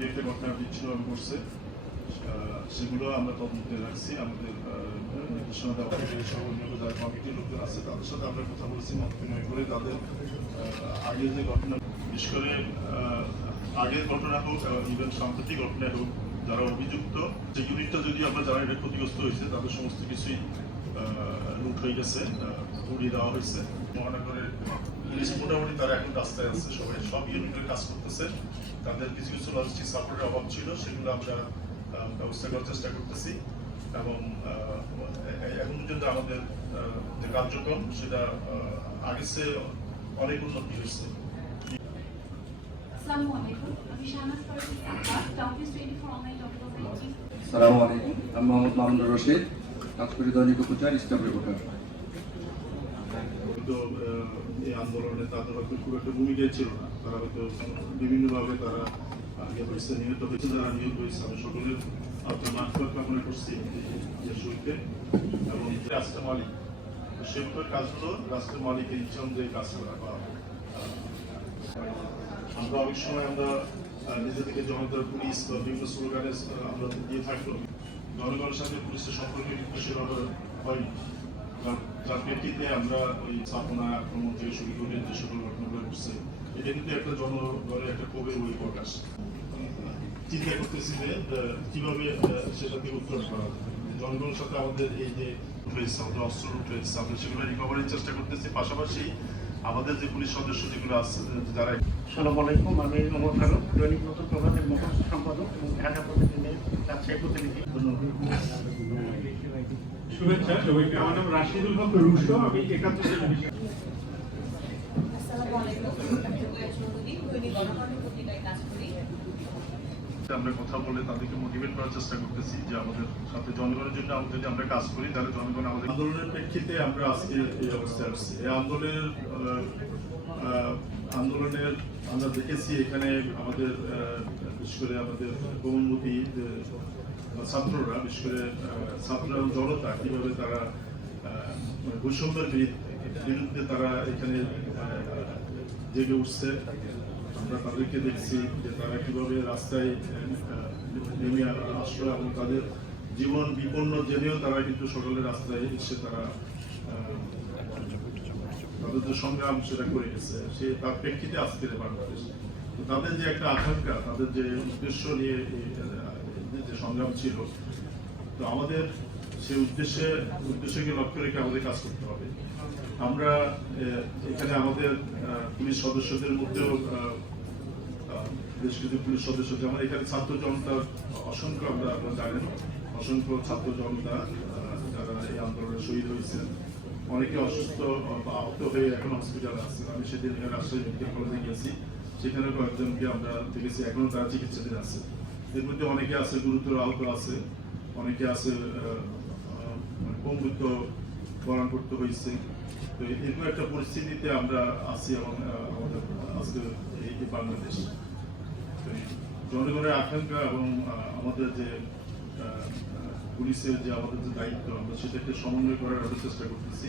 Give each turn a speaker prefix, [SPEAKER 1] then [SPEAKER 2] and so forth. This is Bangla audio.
[SPEAKER 1] দু একটা ঘটনা বিচ্ছিন্ন করছে সেগুলো আমরা তদন্তে রাখছি আমাদের নির্দেশনা দেওয়া যারা কমিটির লোকজন আছে তাদের সাথে আমরা কথা বলেছি মত বিনিময় করে তাদের আগের যে ঘটনা বিশেষ করে আগের ঘটনা হোক ইভেন সাম্প্রতিক ঘটনা হোক যারা অভিযুক্ত যে ইউনিটটা যদি আমরা যারা এটা ক্ষতিগ্রস্ত হয়েছে তাদের সমস্ত কিছুই লুট হয়ে গেছে উড়িয়ে দেওয়া হয়েছে। মহানগরের পুলিশ মোটামুটি তারা এখন রাস্তায় আছে সবাই সব ইউনিটের কাজ করতেছে। তাদের কিছু কিছু লজিস্টিক সাপোর্টের অভাব ছিল সেগুলো আমরা আহ, ব্যবস্থা করার চেষ্টা করতেছি। এবং আহ, এখন পর্যন্ত আমাদের আহ, যে কার্যক্রম সেটা আহ, আগের চেয়ে অনেক উন্নতি হয়েছে।
[SPEAKER 2] আসসালামু আলাইকুম আমি
[SPEAKER 3] মোহাম্মদ মাহমুদ রশিদ। কাজ করি দৈনিক উপচার স্টাফ রিপোর্টার
[SPEAKER 1] কিন্তু এই আন্দোলনে তাদের হয়তো খুব একটা ভূমিকাই ছিল না। তারা হয়তো বিভিন্নভাবে তারা আহ, ইয়ে হয়েছে নিহত হয়েছে যারা নিহত হয়েছে। আমি সকলের আপনার মাঠফাট কামনা করছি যে শুরুতে এবং রাষ্ট্রের মালিক সেগুলোর কাজ হলো রাষ্ট্রের মালিকের ইচ্ছা অনুযায়ী কাজ করা আমরা অনেক সময় আমরা নিজে থেকে জনতার পুলিশ বা বিভিন্ন স্লোগানে আমরা দিয়ে থাকল জনগণের সাথে পুলিশের সম্পর্ক সেভাবে হয়নি। যার- প্রেক্ষিতে আমরা ওই স্থাপনা আক্রমণ থেকে শুরু করে যে সকল ঘটনাগুলো ঘটছে, এটা কিন্তু একটা জনগণের একটা ক্ষোভের বই প্রকাশ। চিন্তা করতেছি যে কীভাবে সেটাকে উত্তরণ করা। জনগণের সাথে আমাদের এই যে অস্ত্র সেগুলো রিকভারির চেষ্টা করতেছি। পাশাপাশি আমাদের যে পুলিশ সদস্য যেগুলো আছে যারা
[SPEAKER 4] সালাম আলাইকুম আমি মোহাম্মদ ফারুক দৈনিক নতুন প্রভাতের মুখস্থ সম্পাদক এবং ঢাকা প্রতিদিনের রাজশাহী প্রতিনিধি।
[SPEAKER 5] শুভেচ্ছা সবাইকে। আমার নাম রাশিদুল হক রুশো আমি একাত্তর
[SPEAKER 6] আসসালামু আলাইকুম আমি দৈনিক গণমাধ্যম পত্রিকায় কাজ করি।
[SPEAKER 1] আমরা কথা বলে তাদেরকে মোটিভেট করার চেষ্টা করতেছি যে আমাদের সাথে জনগণের জন্য যদি আমরা কাজ করি, তাহলে জনগণ আমাদের আন্দোলনের প্রেক্ষিতে আমরা আজকে এই অবস্থায় আসছি। এই আন্দোলনের আন্দোলনের আমরা দেখেছি এখানে আমাদের বিশেষ করে আমাদের কৌমতি ছাত্ররা, বিশেষ করে ছাত্র এবং জনতা, কীভাবে তারা মানে বৈষম্যের বিরুদ্ধে- তারা এখানে জেগে উঠছে। আমরা তাদেরকে দেখছি যে তারা কীভাবে রাস্তায় নেমে আসলো এবং তাদের জীবন বিপন্ন জেনেও তারা কিন্তু সকালে রাস্তায় এসে তারা তাদের যে সংগ্রাম সেটা করে গেছে সে তার প্রেক্ষিতে আজকের বাংলাদেশ। তো তাদের যে একটা আকাঙ্ক্ষা, তাদের যে উদ্দেশ্য নিয়ে যে সংগ্রাম ছিল, তো আমাদের সেই উদ্দেশ্যে, উদ্দেশ্যকে লক্ষ্য রেখে আমাদের কাজ করতে হবে। আমরা এখানে আমাদের পুলিশ সদস্যদের মধ্যেও বেশ কিছু পুলিশ সদস্য যেমন, এখানে ছাত্র জনতার অসংখ্য আমরা আপনারা জানেন, অসংখ্য ছাত্র জনতা যারা এই আন্দোলনে শহীদ হয়েছেন। অনেকে অসুস্থ বা আহত হয়ে এখন হসপিটালে আছেন। আমি সেদিন রাজশাহী মেডিকেল কলেজে গেছি সেখানে কয়েকজনকে আমরা দেখেছি, এখনও তারা চিকিৎসাধীন আছে। এর মধ্যে অনেকে আছে, গুরুতর আহত আছে। অনেকে আছে পঙ্গুত্ব বরণ করতে হয়েছে। তো এরকম একটা পরিস্থিতিতে আমরা আছি এবং আমাদের আজকে এই বাংলাদেশ। জনগণের আকাঙ্ক্ষা এবং আমাদের যে পুলিশের যে আমাদের যে দায়িত্ব, আমরা সেটাকে সমন্বয় করার চেষ্টা করতেছি।